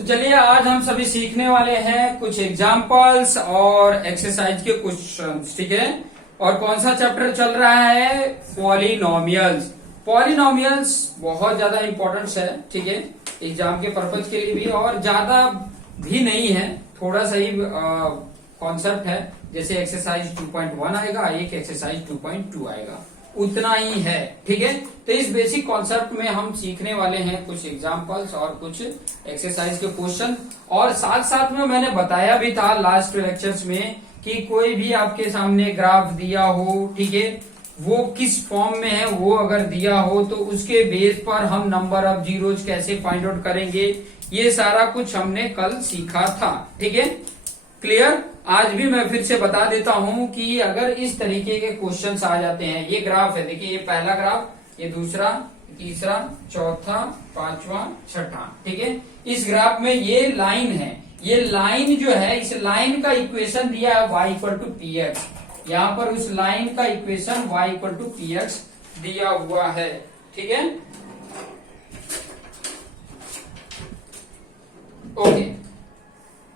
तो चलिए आज हम सभी सीखने वाले हैं कुछ एग्जाम्पल्स और एक्सरसाइज के क्वेश्चंस, ठीक है। और कौन सा चैप्टर चल रहा है? पॉलिनोमियल्स। पॉलिनोमियल्स बहुत ज्यादा इंपॉर्टेंस है, ठीक है, एग्जाम के पर्पज के लिए भी, और ज्यादा भी नहीं है, थोड़ा सा ही कॉन्सेप्ट है। जैसे एक्सरसाइज 2.1 आएगा, एक एक्सरसाइज 2.2 आएगा, उतना ही है, ठीक है। तो इस बेसिक कॉन्सेप्ट में हम सीखने वाले हैं कुछ एग्जाम्पल्स और कुछ एक्सरसाइज के क्वेश्चन। और साथ साथ में मैंने बताया भी था लास्ट लेक्चर्स में कि कोई भी आपके सामने ग्राफ दिया हो, ठीक है, वो किस फॉर्म में है वो अगर दिया हो तो उसके बेस पर हम नंबर ऑफ जीरोज कैसे फाइंड आउट करेंगे, ये सारा कुछ हमने कल सीखा था, ठीक है। क्लियर? आज भी मैं फिर से बता देता हूं कि अगर इस तरीके के क्वेश्चंस आ जाते हैं, ये ग्राफ है, देखिए, ये पहला ग्राफ, ये दूसरा, तीसरा, चौथा, पांचवा, छठा, ठीक है। इस ग्राफ में ये लाइन है, ये लाइन जो है, इस लाइन का इक्वेशन दिया है y equal to p x. यहाँ पर उस लाइन का equation y equal to p x दिया हुआ है, ठीक है। ओके,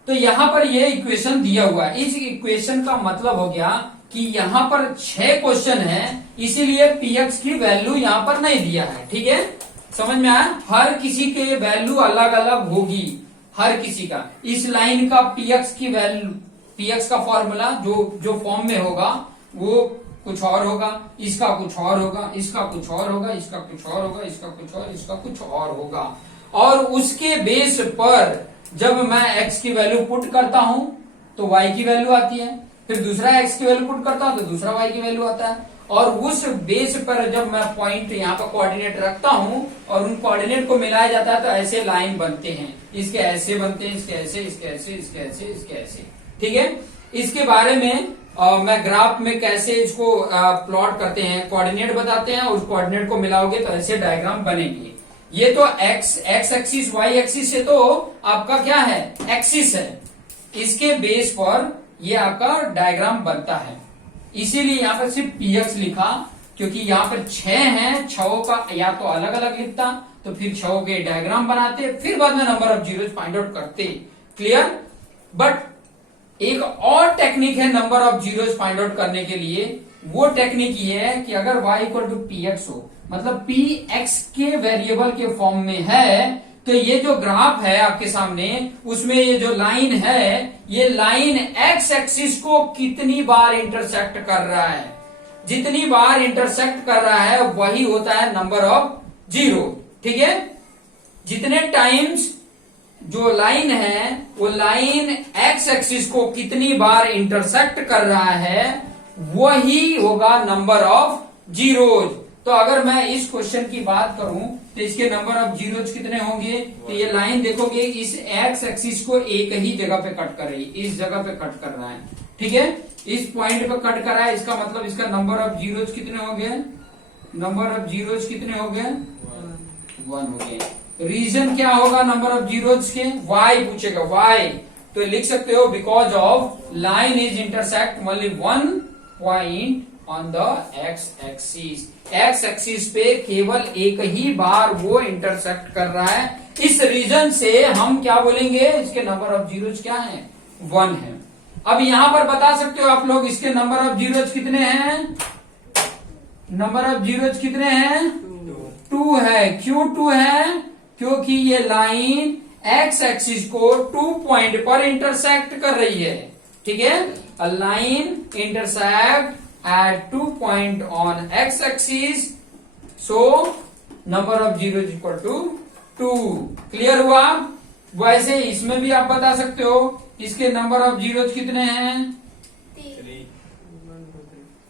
तो यहां पर ये इक्वेशन दिया हुआ है। इस इक्वेशन का मतलब हो गया कि यहां पर 6 क्वेश्चन है, इसीलिए px की वैल्यू यहां पर नहीं दिया है, ठीक है। समझ में आया? हर किसी के वैल्यू अलग अलग होगी, हर किसी का। इस लाइन का px की वैल्यू, px का फॉर्मूला जो फॉर्म में होगा वो कुछ और होगा, इसका कुछ और होगा, इसका कुछ और होगा, इसका कुछ और होगा, इसका कुछ और, इसका कुछ और होगा। और उसके बेस पर जब मैं x की वैल्यू पुट करता हूं तो y की वैल्यू आती है, फिर दूसरा x की वैल्यू पुट करता हूं तो दूसरा y की वैल्यू आता है। और उस बेस पर जब मैं पॉइंट यहाँ पर कोऑर्डिनेट रखता हूं और उन कोऑर्डिनेट को मिलाया जाता है तो ऐसे लाइन बनते हैं, इसके ऐसे बनते हैं, इसके ऐसे, इसके ऐसे, इसके ऐसे, इसके ऐसे, ठीक है। इसके बारे में मैं ग्राफ में कैसे इसको प्लॉट करते हैं, कोऑर्डिनेट बताते हैं, उस कोऑर्डिनेट को मिलाओगे तो ऐसे डायग्राम बनेंगे। ये तो x एक्सिस, y एक्सिस से तो आपका क्या है, एक्सिस है, इसके बेस पर ये आपका डायग्राम बनता है। इसीलिए यहाँ पर सिर्फ px लिखा, क्योंकि यहाँ पर 6 हैं, 6 का या तो अलग अलग लिखता तो फिर 6 के डायग्राम बनाते, फिर बाद में number of zeros find out करते। क्लियर? बट एक और टेक्निक है number of zeros find out करने के लिए। वो टेक्निक ये है कि अगर y equal to p x हो, मतलब px के वेरिएबल के फॉर्म में है, तो ये जो ग्राफ है आपके सामने, उसमें ये जो लाइन है, ये लाइन x एक्सिस को कितनी बार इंटरसेक्ट कर रहा है, जितनी बार इंटरसेक्ट कर रहा है वही होता है नंबर ऑफ जीरो, ठीक है। जितने टाइम्स जो लाइन है वो लाइन x एक्सिस को कितनी बार इंटरसेक्ट कर रहा है वही होगा नंबर ऑफ जीरोज। तो अगर मैं इस क्वेश्चन की बात करूं तो इसके नंबर ऑफ जीरोज कितने होंगे? तो ये लाइन देखोगे इस x एक्सिस को एक ही जगह पे कट कर रही है, इस जगह पे कट कर रहा है, ठीक है, इस पॉइंट पे कट कर रहा है। इसका मतलब इसका नंबर ऑफ जीरोज कितने हो गए? नंबर ऑफ जीरोज कितने हो गए? 1 हो गए। रीजन क्या होगा नंबर ऑफ जीरोज के? y पूछेगा, y तो लिख सकते हो because of line is intersect only 1 point on the x axis. x axis पे केवल एक ही बार वो इंटरसेक्ट कर रहा है। इस रीजन से हम क्या बोलेंगे, इसके नंबर ऑफ जीरोज क्या है? 1 है। अब यहां पर बता सकते हो आप लोग इसके नंबर ऑफ जीरोज कितने हैं? नंबर ऑफ जीरोज कितने हैं? 2 है। क्यों 2 है? क्योंकि ये लाइन x एक्सिस को 2 पॉइंट पर इंटरसेक्ट कर रही है, ठीक है। A line intersect at 2 point on x axis, so number of zeros equal to 2। Clear हुआ? वैसे इसमें भी आप बता सकते हो इसके नंबर ऑफ जीरोज कितने हैं? 3।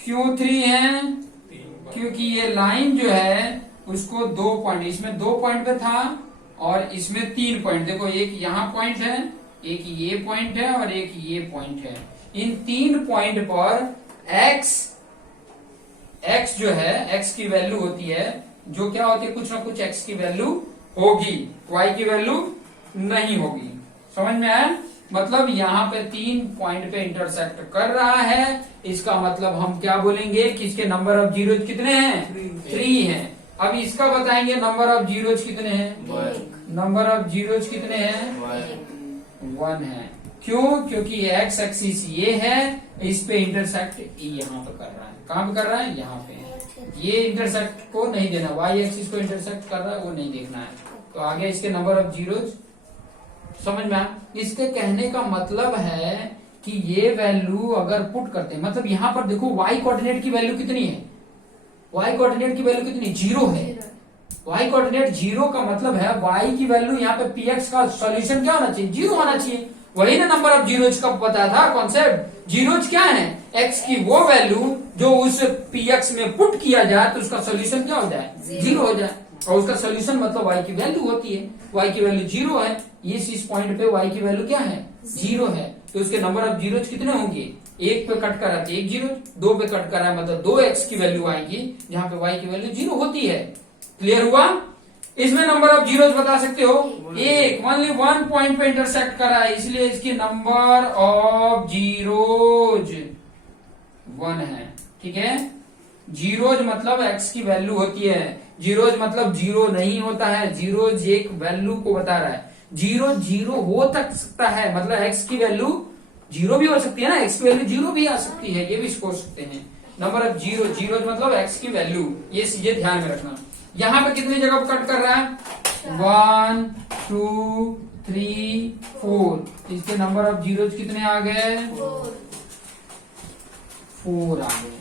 क्यों 3 हैं? क्योंकि ये लाइन जो है उसको 2 पॉइंट, इसमें 2 पॉइंट पे था और इसमें 3 पॉइंट। देखो, एक यहाँ पॉइंट है, एक ये पॉइंट है और एक ये पॉइंट है। इन 3 पॉइंट पर x जो है, x की वैल्यू होती है, जो क्या होती है, कुछ ना कुछ x की वैल्यू होगी, y की वैल्यू नहीं होगी। समझ में आया? मतलब यहाँ पे 3 पॉइंट पे इंटरसेक्ट कर रहा है, इसका मतलब हम क्या बोलेंगे कि इसके नंबर ऑफ जीरोज कितने हैं? 3 हैं। अब इसका बताएंगे नंबर ऑफ जीरोज कितने हैं? नंबर ऑफ जीरोज कितने हैं? 1 है। क्यों? क्योंकि एक्स एक्सिस ये है, इस पे इंटरसेक्ट यहाँ पे कर रहा है। कहाँ पे कर रहा है? यहाँ पे। ये इंटरसेक्ट को नहीं देना, वाई एक्सिस को इंटरसेक्ट कर रहा है, वो नहीं देखना है। तो आगे इसके नंबर ऑफ जीरोज समझ में आया? इसके कहने का मतलब है कि ये वैल्यू अगर पुट करते हैं, मतलब यहाँ पर देखो वाई कोऑर्डिनेट की वैल्यू कितनी है? वाई कोऑर्डिनेट की वैल्यू कितनी? 0 है। वाई कोऑर्डिनेट 0 का मतलब है वाई की वैल्यू यहाँ पे पीएक्स का सॉल्यूशन क्या होना चाहिए? 0 होना चाहिए। वही ना नंबर ऑफ जीरोज का पता था कॉन्सेप्ट। जीरोज क्या है? एक्स की वो वैल्यू जो उस पीएक्स में पुट किया जाए तो उसका सोल्यूशन क्या हो जाए? 0 हो जाए। और उसका सोल्यूशन मतलब वाई की वैल्यू होती है। वाई की वैल्यू 0 है। इस पॉइंट पे वाई की वैल्यू क्या है? 0 है। तो उसके नंबर ऑफ जीरोज कितने होंगे? 1 पे कट करा तो 1 जीरो, 2 पे कट करा मतलब 2 एक्स की वैल्यू आएगी, जहां पे वाई की वैल्यू 0 होती है। क्लियर हुआ? इसमें नंबर ऑफ जीरोज बता सकते हो? 1, ओनली 1 पॉइंट पे इंटरसेक्ट करा है, इसलिए इसकी नंबर ऑफ जीरोज 1 है। ठीक है? जीरोज मतलब एक्स की वैल्यू होती है। जीरोज मतलब 0 नहीं होता है। जीरोज एक वैल्यू को बता रहा है। 0 हो तक सकता है, मतलब एक्स की वैल्यू 0 भी हो सकती है ना, एक्स की वैल्यू 0 भी आ सकती है, ये भी सोच सकते हैं। नंबर ऑफ जीरोज मतलब एक्स की वैल्यू, ये चीजें ध्यान में रखना। यहाँ पे कितनी जगह पर कट कर रहा है? 1, 2, 3, 4। इसके नंबर ऑफ जीरोज कितने आ गए? 4 आ गए।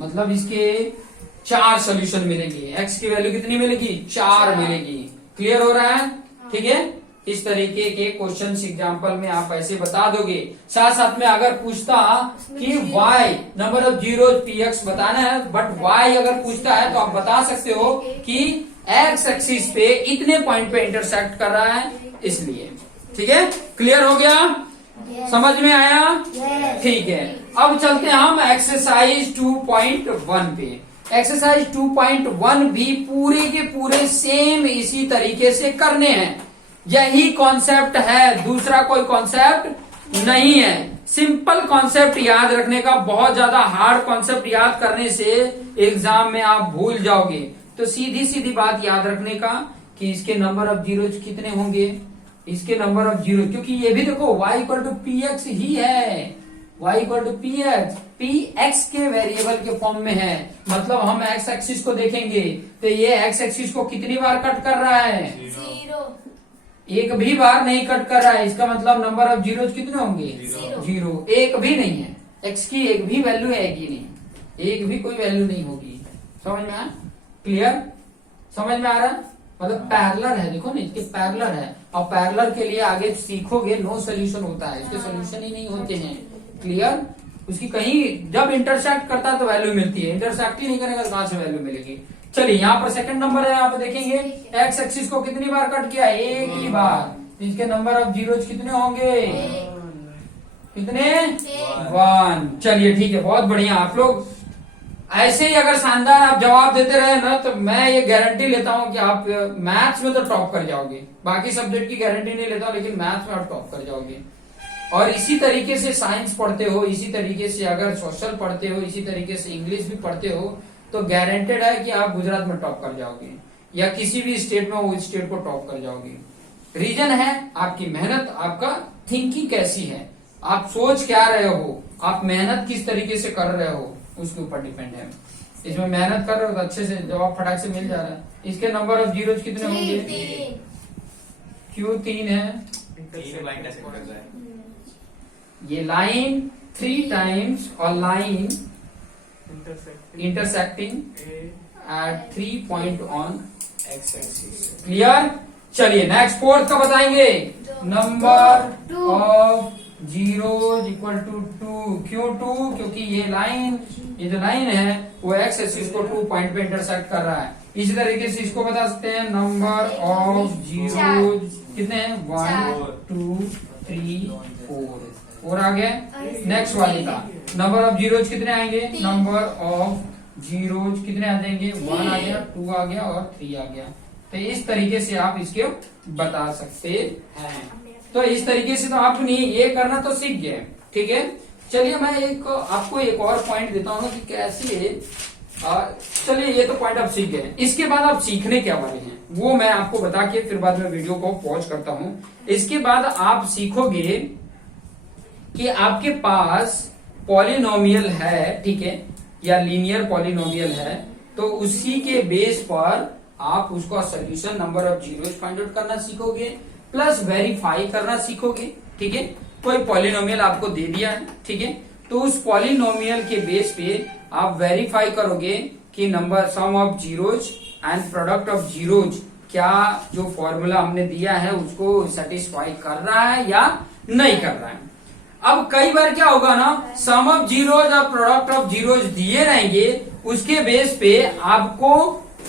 मतलब इसके 4 सोल्यूशन मिलेंगे। एक्स की वैल्यू कितनी मिलेगी? 4 मिलेगी। क्लियर हो रहा है? ठीक है? इस तरीके के क्वेश्चन एग्जाम्पल में आप ऐसे बता दोगे। साथ साथ में अगर पूछता कि y number of zeros px बताना है, बट y अगर पूछता है तो आप बता सकते हो कि x एक्सिस पे इतने पॉइंट पे इंटरसेक्ट कर रहा है, इसलिए। ठीक है? क्लियर हो गया? समझ में आया? ठीक है। अब चलते हैं हम एक्सरसाइज 2.1 पे। एक्सरसाइज 2.1 भी पूरे के पूरे सेम इसी तरीके से करने हैं। यही कॉन्सेप्ट है, दूसरा कोई कॉन्सेप्ट नहीं है। सिंपल कॉन्सेप्ट याद रखने का, बहुत ज्यादा हार्ड कॉन्सेप्ट याद करने से एग्जाम में आप भूल जाओगे। तो सीधी सीधी बात याद रखने का कि इसके नंबर ऑफ जीरोज कितने होंगे? इसके नंबर ऑफ जीरो, क्योंकि ये भी देखो y equal to p x ही है। y equal to p x, p x के वेरिएबल के फॉर्म में है। मतलब हम x एक्सिस को देखेंगे तो ये x एक्सिस को कितनी बार कट कर रहा है? 0। एक भी बार नहीं कट कर रहा है। इसका मतलब नंबर ऑफ जीरोज कितने होंगे? 0। एक भी नहीं है। x की एक भी वैल्यू है कि नहीं? एक भी कोई वैल्यू नहीं होगी। समझ में आया? क्लियर? समझ में आ रहा है? मतलब पैरेलल है, देखो ना, इसके पैरेलल है। और पैरेलल के लिए आगे सीखोगे नो सोल्यूशन होता है, इसके सोल्यूशन ही नहीं होते हैं। क्लियर? उसकी कहीं जब इंटरसेक्ट करता है तो वैल्यू मिलती है, इंटरसेक्ट ही नहीं करेगा तो कहां से वैल्यू मिलेगी? चलिए यहाँ पर सेकंड नंबर है, यहाँ पे देखेंगे एक्स एक्सिस को कितनी बार कट किया? एक ही बार। इसके नंबर ऑफ जीरोज कितने होंगे? कितने? 1। चलिए ठीक है, बहुत बढ़िया। आप लोग ऐसे ही अगर शानदार आप जवाब देते रहे ना, तो मैं ये गारंटी लेता हूं कि आप मैथ्स में तो टॉप कर जाओगे। बाकी सब्जेक्ट की गारंटी नहीं लेता, लेकिन मैथ्स में आप टॉप कर जाओगे। और इसी तरीके से साइंस पढ़ते हो, इसी तरीके से अगर सोशल पढ़ते हो, इसी तरीके से इंग्लिश भी पढ़ते हो, तो गारंटेड है कि आप गुजरात में टॉप कर जाओगे, या किसी भी स्टेट में वो स्टेट को टॉप कर जाओगे। रीजन है आपकी मेहनत, आपका थिंकिंग कैसी है, आप सोच क्या रहे हो, आप मेहनत किस तरीके से कर रहे हो, उसके ऊपर डिपेंड है। इसमें मेहनत कर रहे हो तो अच्छे से जवाब फटाक से मिल जा रहा है। इसके नंबर ऑफ जीरोज कितने होंगे? क्यों 3 है? ये लाइन 3 टाइम्स और line intersecting at 3 point on x axis. Clear? चलिए नेक्स्ट फोर्थ का बताएंगे। Number of zero equal to 2। क्यों 2? क्योंकि ये जो लाइन है वो एक्स एक्सिस को 2 पॉइंट पे इंटरसेक्ट कर रहा है। इसी तरीके से इसको बता सकते हैं नंबर ऑफ जीरो कितने हैं? 1, 2, 3, 4 आ गया। नेक्स्ट वाले का नंबर ऑफ जीरोज कितने आएंगे? नंबर ऑफ जीरोज कितने आ जाएंगे? 1 आ गया, 2 आ गया और 3 आ गया। तो इस तरीके से आप इसके बता सकते हैं। तो इस तरीके से तो आपने ये करना तो सीख गए। ठीक है, चलिए मैं आपको एक और पॉइंट देता हूँ कि कैसे चलिए ये तो पॉइंट आप सीख गए। इसके बाद आप सीखने क्या वाले हैं वो मैं आपको बता के फिर बाद में वीडियो को पॉज करता हूं। इसके बाद आप सीखोगे कि आपके पास पॉलिनोमियल है, ठीक है, या लीनियर पॉलिनोमियल है, तो उसी के बेस पर आप उसका solution number of zeros find out करना सीखोगे, प्लस वेरीफाई करना सीखोगे। ठीक है, कोई पॉलिनोमियल आपको दे दिया है, ठीक है, तो उस पॉलिनोमियल के बेस पे आप वेरीफाई करोगे कि number sum of zeros and product of zeros क्या जो फॉर्मूला हमने दिया है उसको सेटिस्फाई कर रहा है या नहीं कर रहा है। अब कई बार क्या होगा ना, सम ऑफ जीरोज और प्रोडक्ट ऑफ जीरोज दिए रहेंगे, उसके बेस पे आपको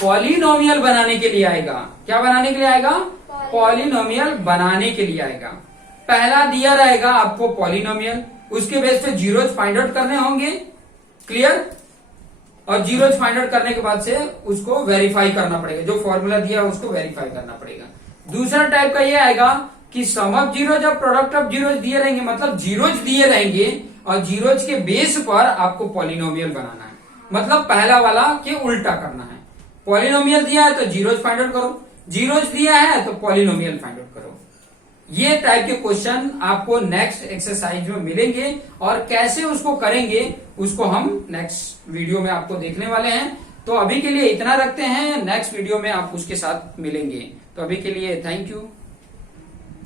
पॉलिनोमियल बनाने के लिए आएगा। क्या बनाने के लिए आएगा? पॉलिनोमियल बनाने के लिए आएगा। पहला दिया रहेगा आपको पॉलिनोमियल, उसके बेस पे जीरोज फाइंड आउट करने होंगे, क्लियर, और जीरोज फाइंड आउट करने के बाद से उसको वेरीफाई करना पड़ेगा, जो फॉर्मूला दिया है उसको वेरीफाई करना पड़ेगा। दूसरा टाइप का ये आएगा कि सम ऑफ जीरोज और प्रोडक्ट ऑफ जीरोज दिए रहेंगे, मतलब जीरोज दिए रहेंगे और जीरोज के बेस पर आपको पॉलिनोमियल बनाना है, मतलब पहला वाला के उल्टा करना है। पॉलिनोमियल दिया है तो जीरोज फाइंड आउट करो, जीरोज दिया है तो पॉलिनोमियल फाइंड आउट करो। ये टाइप के क्वेश्चन आपको नेक्स्ट एक्सरसाइज में मिलेंगे और कैसे उसको करेंगे उसको हम नेक्स्ट वीडियो में आपको देखने वाले हैं। तो अभी के लिए इतना रखते हैं, नेक्स्ट वीडियो में आप उसके साथ मिलेंगे। तो अभी के लिए थैंक यू।